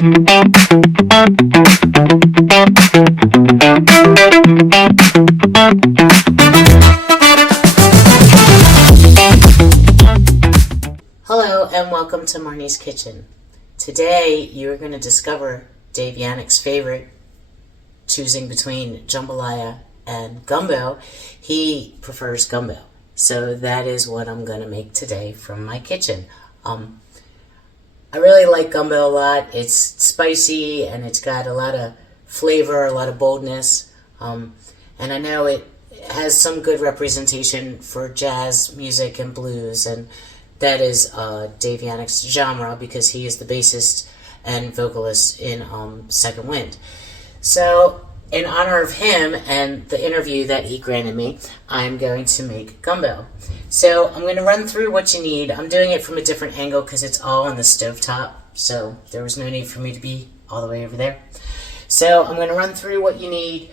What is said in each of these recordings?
Hello and welcome to Marni's Kitchen. Today you are going to discover Dave Yannick's favorite, choosing between jambalaya and gumbo. He prefers gumbo, so that is what I'm going to make today from my kitchen. I really like gumbo a lot. It's spicy and it's got a lot of flavor, a lot of boldness, and I know it has some good representation for jazz music and blues, and that is Dave Yannick's genre because he is the bassist and vocalist in Second Wind. So in honor of him and the interview that he granted me, I'm going to make gumbo. So I'm going to run through what you need. I'm doing it from a different angle because it's all on the stovetop, so there was no need for me to be all the way over there. So I'm going to run through what you need.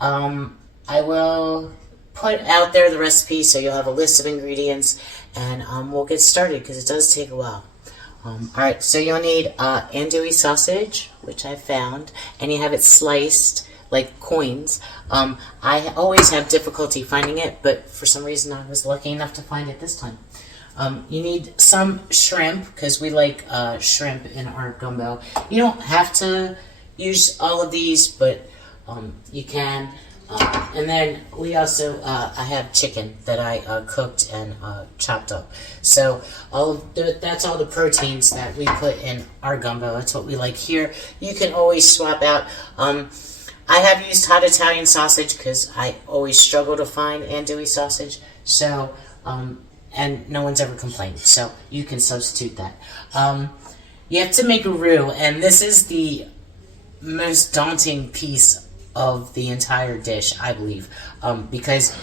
I will put out there the recipe so you'll have a list of ingredients, and we'll get started because it does take a while. Alright, so you'll need andouille sausage, which I found, and you have it sliced like coins. I always have difficulty finding it, but for some reason I was lucky enough to find it this time. You need some shrimp, because we like shrimp in our gumbo. You don't have to use all of these, but you can. And then we also, I have chicken that I cooked and chopped up. So that's all the proteins that we put in our gumbo. That's what we like here. You can always swap out. I have used hot Italian sausage because I always struggle to find andouille sausage. So, and no one's ever complained. So you can substitute that. You have to make a roux, and this is the most daunting piece of the entire dish, I believe, because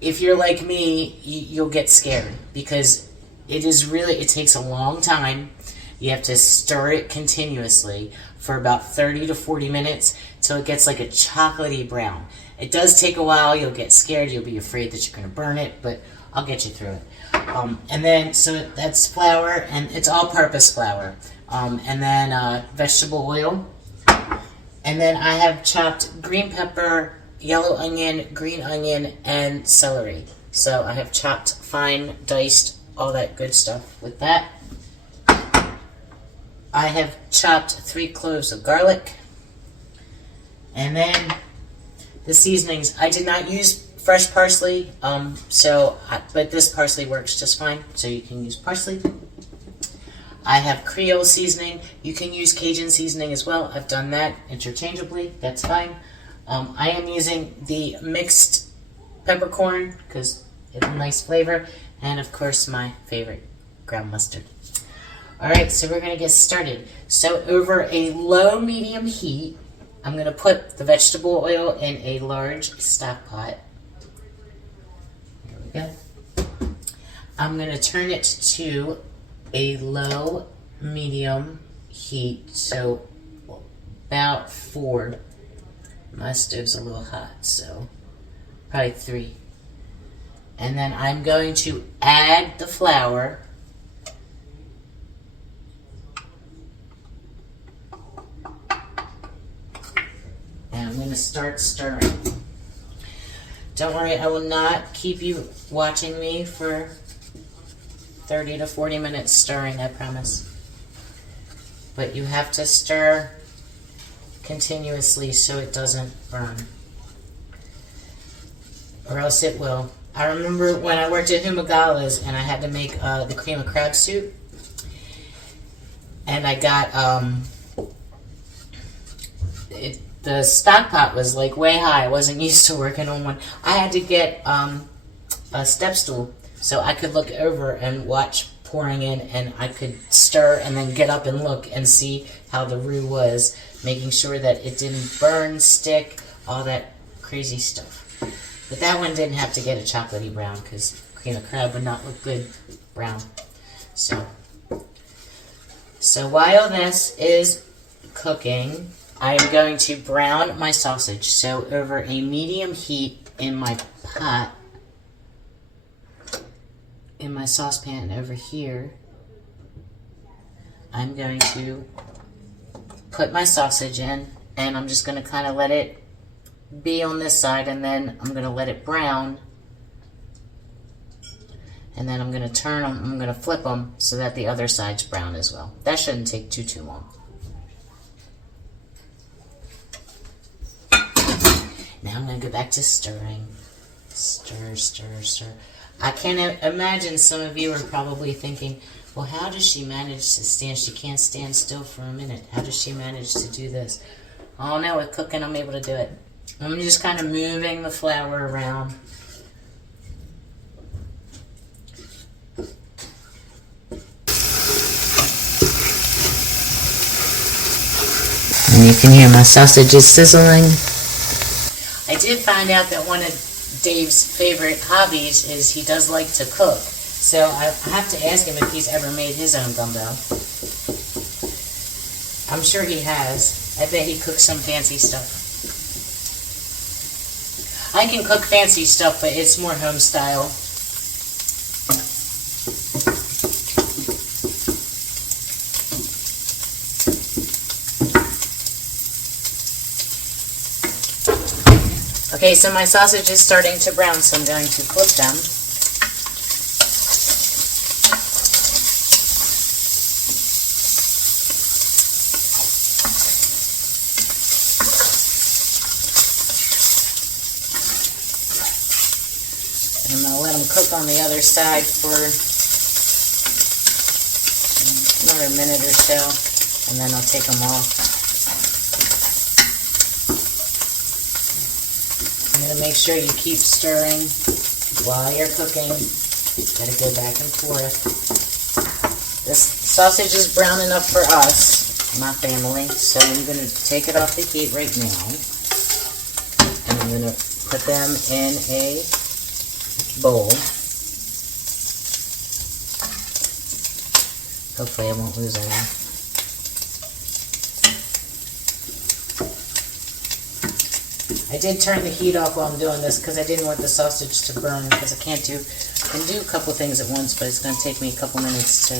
if you're like me, you'll get scared because it takes a long time. You have to stir it continuously for about 30 to 40 minutes till it gets like a chocolatey brown. It does take a while. You'll get scared. You'll be afraid that you're going to burn it, but I'll get you through it. And then, so that's flour, and it's all-purpose flour. And then vegetable oil. And then I have chopped green pepper, yellow onion, green onion, and celery. So I have chopped fine, diced, all that good stuff with that. I have chopped 3 cloves of garlic. And then the seasonings. I did not use fresh parsley, but this parsley works just fine, so you can use parsley. I have Creole seasoning. You can use Cajun seasoning as well. I've done that interchangeably. That's fine. I am using the mixed peppercorn because it has a nice flavor. And, of course, my favorite, ground mustard. All right, so we're going to get started. So over a low-medium heat, I'm going to put the vegetable oil in a large stock pot. There we go. I'm going to turn it to a low-medium heat, so about 4. My stove's a little hot, so probably 3. And then I'm going to add the flour. And I'm going to start stirring. Don't worry, I will not keep you watching me for 30 to 40 minutes stirring, I promise. But you have to stir continuously so it doesn't burn, or else it will. I remember when I worked at HUMA and I had to make the cream of crab soup, and I got the stock pot was like way high. I wasn't used to working on one. I had to get a step stool so I could look over and watch pouring in, and I could stir and then get up and look and see how the roux was, making sure that it didn't burn, stick, all that crazy stuff. But that one didn't have to get a chocolatey brown because cream of crab would not look good brown. So while this is cooking, I am going to brown my sausage. So over a medium heat in my pot, in my saucepan over here, I'm going to put my sausage in, and I'm just going to kind of let it be on this side, and then I'm going to let it brown, and then I'm going to turn them, I'm going to flip them so that the other side's brown as well. That shouldn't take too long. Now I'm going to go back to stirring. Stir, stir, stir. I can imagine some of you are probably thinking, well, how does she manage to stand? She can't stand still for a minute. How does she manage to do this? Oh no, with cooking I'm able to do it. I'm just kind of moving the flour around. And you can hear my sausage is sizzling. I did find out that one of Dave's favorite hobbies is he does like to cook. So I have to ask him if he's ever made his own gumbo. I'm sure he has. I bet he cooks some fancy stuff. I can cook fancy stuff, but it's more home style. Okay, so my sausage is starting to brown, so I'm going to flip them. And I'm going to let them cook on the other side for another minute or so, and then I'll take them off. I'm going to make sure you keep stirring while you're cooking. Got to go back and forth. This sausage is brown enough for us, my family, so I'm going to take it off the heat right now. And I'm going to put them in a bowl. Hopefully I won't lose any. I did turn the heat off while I'm doing this because I didn't want the sausage to burn, because I can do a couple things at once, but it's going to take me a couple minutes to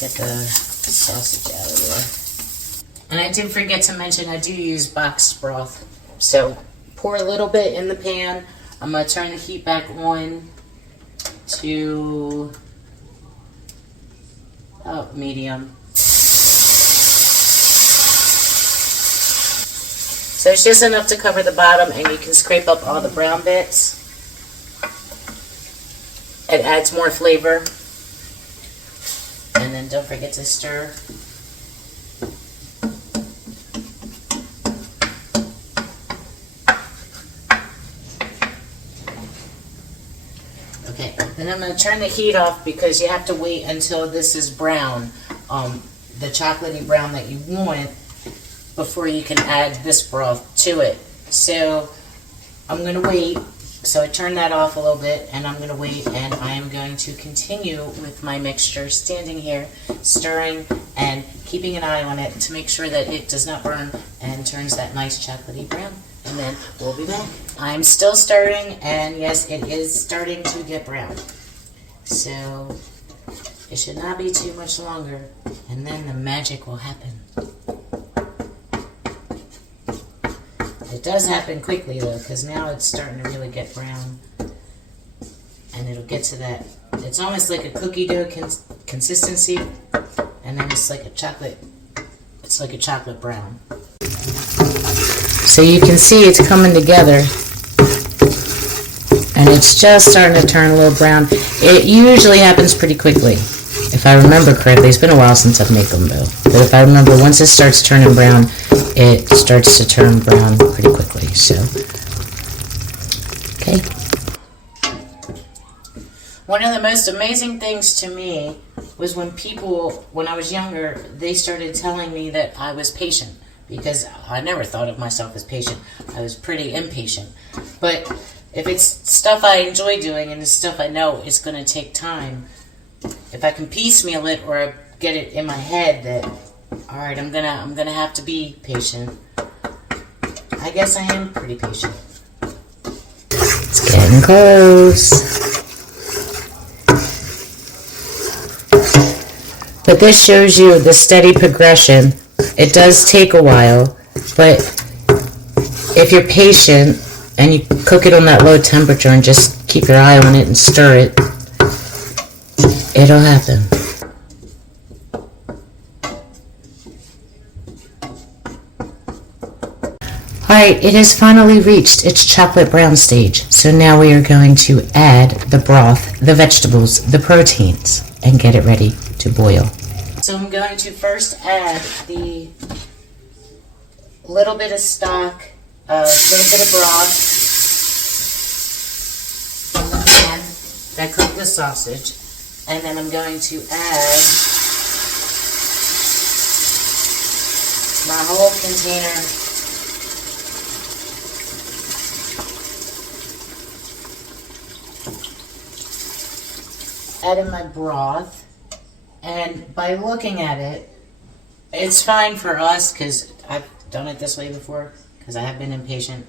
get the sausage out of there. And I did forget to mention I do use boxed broth. So pour a little bit in the pan. I'm going to turn the heat back on to medium. So it's just enough to cover the bottom, and you can scrape up all the brown bits. It adds more flavor. And then don't forget to stir. Okay, then I'm going to turn the heat off because you have to wait until this is brown, the chocolatey brown that you want, before you can add this broth to it. So I'm going to wait. So I turn that off a little bit, and I'm going to wait, and I am going to continue with my mixture, standing here, stirring and keeping an eye on it to make sure that it does not burn and turns that nice chocolatey brown. And then we'll be back. I'm still stirring, and yes, it is starting to get brown. So it should not be too much longer, and then the magic will happen. It does happen quickly though, because now it's starting to really get brown, and it'll get to that. It's almost like a cookie dough consistency, and then it's like a chocolate. It's like a chocolate brown. So you can see it's coming together, and it's just starting to turn a little brown. It usually happens pretty quickly, if I remember correctly. It's been a while since I've made gumbo, but if I remember, once it starts turning brown, it starts to turn brown pretty quickly. So, okay. One of the most amazing things to me was when people, when I was younger, they started telling me that I was patient, because I never thought of myself as patient. I was pretty impatient. But if it's stuff I enjoy doing and it's stuff I know it's going to take time, if I can piecemeal it or get it in my head that, all right, I'm gonna have to be patient, I guess I am pretty patient. It's getting close. But this shows you the steady progression It does take a while, but if you're patient and you cook it on that low temperature and just keep your eye on it and stir it, it'll happen. Alright, it has finally reached its chocolate brown stage. So now we are going to add the broth, the vegetables, the proteins, and get it ready to boil. So I'm going to first add the little bit of stock, a little bit of broth from the pan that cooked the sausage, and then I'm going to add my whole container adding my broth, and by looking at it, it's fine for us because I've done it this way before because I have been impatient.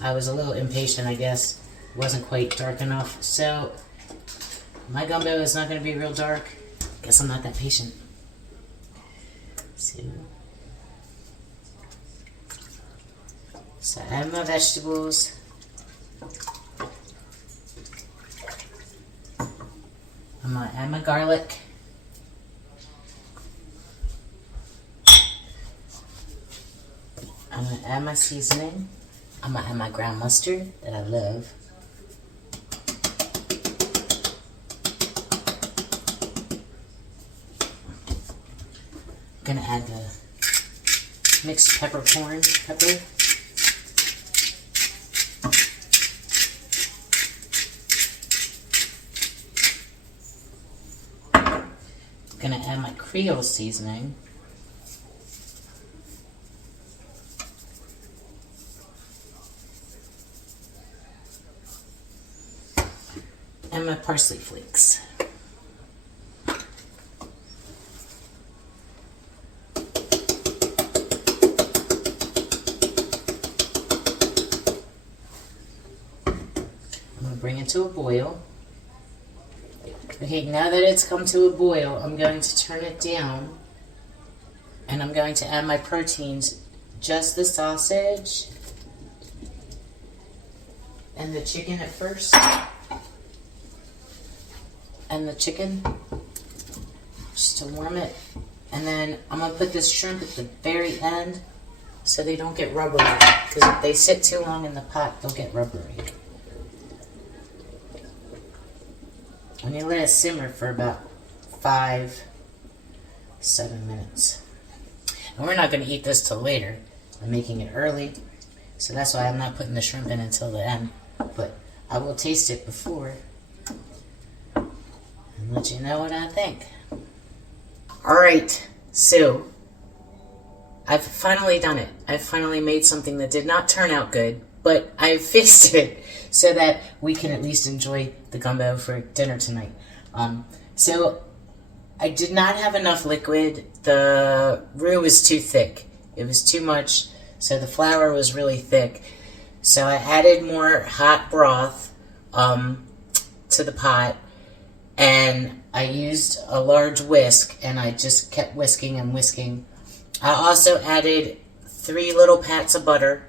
I was a little impatient, I guess. It wasn't quite dark enough. So my gumbo is not going to be real dark. Guess I'm not that patient. So add my vegetables. I'm going to add my garlic. I'm going to add my seasoning. I'm going to add my ground mustard that I love. I'm going to add the mixed peppercorn pepper. I'm going to add my Creole seasoning. And my parsley flakes. I'm going to bring it to a boil. Okay, now that it's come to a boil, I'm going to turn it down and I'm going to add my proteins, just the sausage and the chicken at first. And the chicken, just to warm it. And then I'm going to put this shrimp at the very end so they don't get rubbery, because if they sit too long in the pot, they'll get rubbery. And you let it simmer for about 5-7 minutes. And we're not going to eat this till later. I'm making it early, so that's why I'm not putting the shrimp in until the end. But I will taste it before and let you know what I think. Alright, so I've finally done it. I've finally made something that did not turn out good, but I've fixed it so that we can at least enjoy the gumbo for dinner tonight. So I did not have enough liquid. The roux was too thick. It was too much, so the flour was really thick. So I added more hot broth to the pot, and I used a large whisk, and I just kept whisking and whisking. I also added 3 little pats of butter,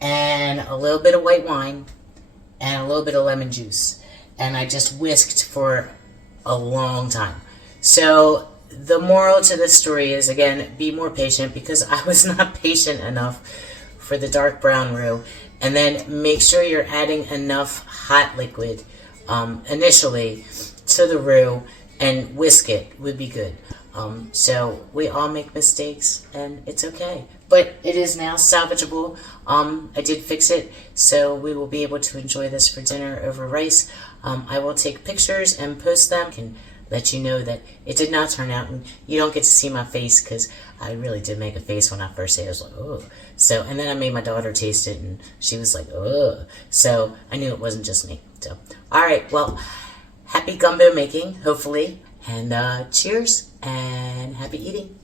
and a little bit of white wine, and a little bit of lemon juice. And I just whisked for a long time. So the moral to this story is, again, be more patient, because I was not patient enough for the dark brown roux. And then make sure you're adding enough hot liquid initially to the roux, and whisk it would be good. So we all make mistakes, and it's okay. But it is now salvageable. I did fix it, so we will be able to enjoy this for dinner over rice. I will take pictures and post them. I can let you know that it did not turn out, and you don't get to see my face, because I really did make a face when I first ate it. I was like, oh. So, and then I made my daughter taste it, and she was like, oh. So I knew it wasn't just me. So, all right, well, happy gumbo making, hopefully, and cheers and happy eating.